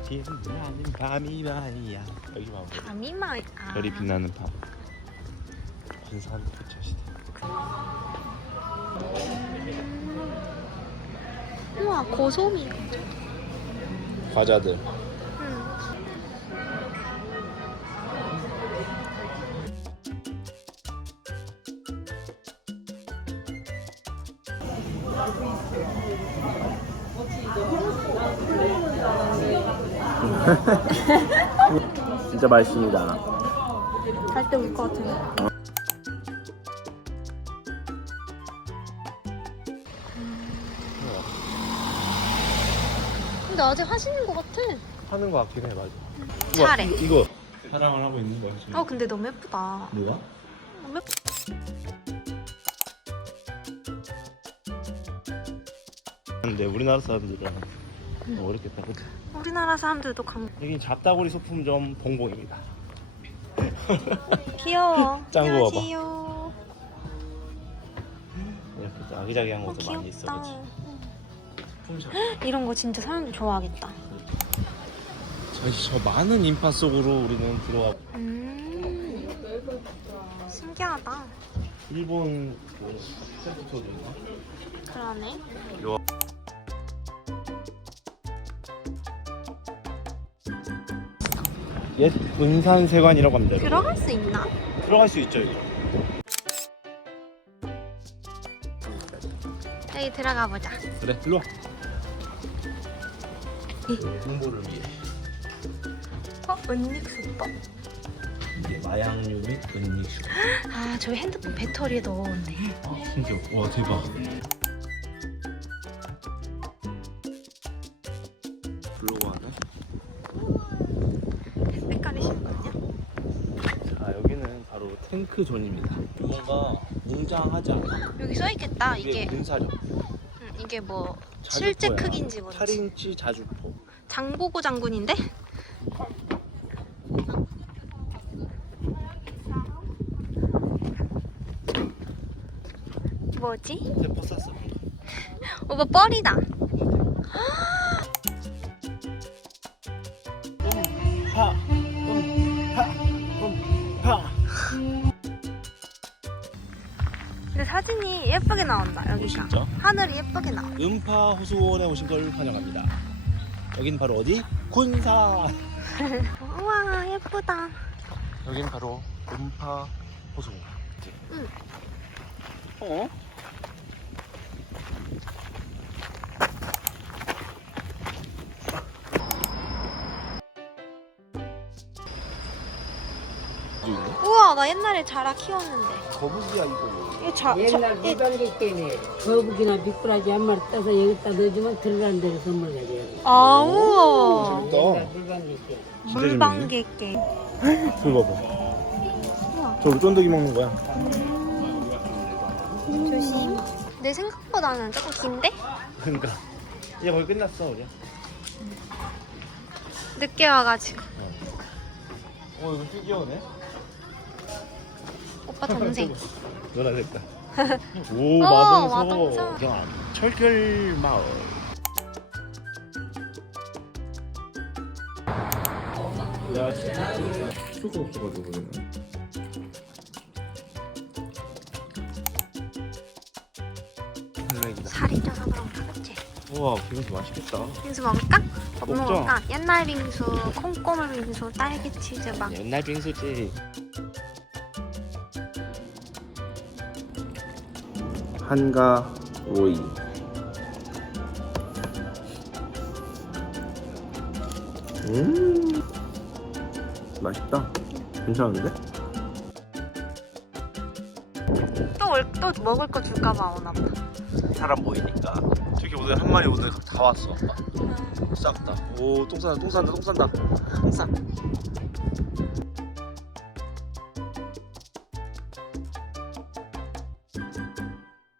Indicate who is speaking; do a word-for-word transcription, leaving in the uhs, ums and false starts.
Speaker 1: 빛나는 밤이 말이야. 여기 봐.
Speaker 2: 밤이 말. 아.
Speaker 1: 별이 빛나는 밤. 관상 포차시대.
Speaker 2: 우와 고소미.
Speaker 1: 과자들.
Speaker 2: 응.
Speaker 1: 진짜 맛있습니다.
Speaker 2: 갈 때 올 것 같은데. 근데 아직 하시는 것 같아.
Speaker 1: 하는 거 같긴 해, 맞아.
Speaker 2: 잘해.
Speaker 1: 우와, 이거 사랑을 하고 있는 거야 지금.
Speaker 2: 어 근데 너무 예쁘다.
Speaker 1: 누가?
Speaker 2: 너무 예쁘...
Speaker 1: 근데 우리나라 사람들은 너무 어렵겠다, 그치?
Speaker 2: 우리나라 사람들도 강...
Speaker 1: 여기 잡다구리 소품점 봉봉입니다.
Speaker 2: 귀여워.
Speaker 1: 짱구 봐봐.
Speaker 2: 안녕하세요.
Speaker 1: 이렇게 아기자기한
Speaker 2: 어,
Speaker 1: 것도 많이 있어,
Speaker 2: 귀엽다.
Speaker 1: 그치? 품샵.
Speaker 2: 이런 거 진짜 사람들 좋아하겠다.
Speaker 1: 저, 저 많은 인파 속으로 우리는 들어가.
Speaker 2: 음 신기하다.
Speaker 1: 일본 그 셀프토리인가?
Speaker 2: 그러네.
Speaker 1: 요. 옛 은산세관이라고 합니다.
Speaker 2: 들어갈 수 있나?
Speaker 1: 들어갈 수 있죠, 이거.
Speaker 2: 여기 들어가 보자.
Speaker 1: 그래, 일로 와. 공부를 위해.
Speaker 2: 어? 은닉수법.
Speaker 1: 이게 마약류 및 은닉슈.
Speaker 2: 아 저기 핸드폰 배터리에 넣었네.
Speaker 1: 아, 진짜. 와, 대박. 블로그 하네.
Speaker 2: 색깔이 신거든요.
Speaker 1: 자, 여기는 바로 탱크 존입니다. 뭔가 웅장하지 않아?
Speaker 2: 여기 써있겠다.
Speaker 1: 이게
Speaker 2: 이게
Speaker 1: 군사력.
Speaker 2: 음, 이게 뭐
Speaker 1: 자주포야.
Speaker 2: 실제 크기인지 모르지.
Speaker 1: 팔 인치 자주포.
Speaker 2: 장보고 장군인데? 뭐지?
Speaker 1: 대포 쐈어.
Speaker 2: 오빠 뻘이다.
Speaker 1: 파, 음, 파, 음, 파.
Speaker 2: 근데 사진이 예쁘게 나온다. 여기가.
Speaker 1: 진짜?
Speaker 2: 하늘이 예쁘게 나와.
Speaker 1: 음파 호수원에 오신 걸 환영합니다. 여긴 바로 어디? 군사.
Speaker 2: 우와 예쁘다.
Speaker 1: 여긴 바로 음파 호수원.
Speaker 2: 응.
Speaker 1: 어?
Speaker 2: 우와 나 옛날에 자라 키웠는데.
Speaker 1: 거북이야 이거.
Speaker 2: 이 자,
Speaker 3: 옛날
Speaker 2: 자, 이,
Speaker 3: 무당기 때문에 거북이나 미꾸라지 한 마리 따서 여기다 넣어주면 들어가는 데로 선물 가져요.
Speaker 2: 아 우와.
Speaker 1: 재밌다.
Speaker 3: 물방기 때.
Speaker 1: 진짜
Speaker 2: 물방개 게임.
Speaker 1: 그거 봐봐.
Speaker 2: 우와.
Speaker 1: 저 우리 쫀득이 먹는 거야.
Speaker 2: 조심. 내 생각보다는 조금 긴데?
Speaker 1: 그러니까 이제 거의 끝났어 우리.
Speaker 2: 늦게 와가지고.
Speaker 1: 어 이거 피규어네.
Speaker 2: 오빠 동생.
Speaker 1: 노란 색깔. 오
Speaker 2: 어,
Speaker 1: 마동서.
Speaker 2: 마동서.
Speaker 1: 야, 철결 마을. 야 진짜 수가 없어가지고 그러면.
Speaker 2: 살이 쪄서 그런가 그치?
Speaker 1: 우와 빙수 맛있겠다.
Speaker 2: 빙수 먹을까? 뭐
Speaker 1: 먹자.
Speaker 2: 먹을까? 옛날 빙수, 콩고물 빙수, 딸기 치즈 막.
Speaker 1: 옛날 빙수지. 한가 로이. 음 맛있다. 괜찮은데?
Speaker 2: 또, 올, 또 먹을 거 줄까 봐 오나 봐.
Speaker 1: 사람 보이니까. 저기 오늘 한 마리 오늘 다 왔어. 싹 다. 오 똥 싼다 똥 싼다 똥 싼다. 싹.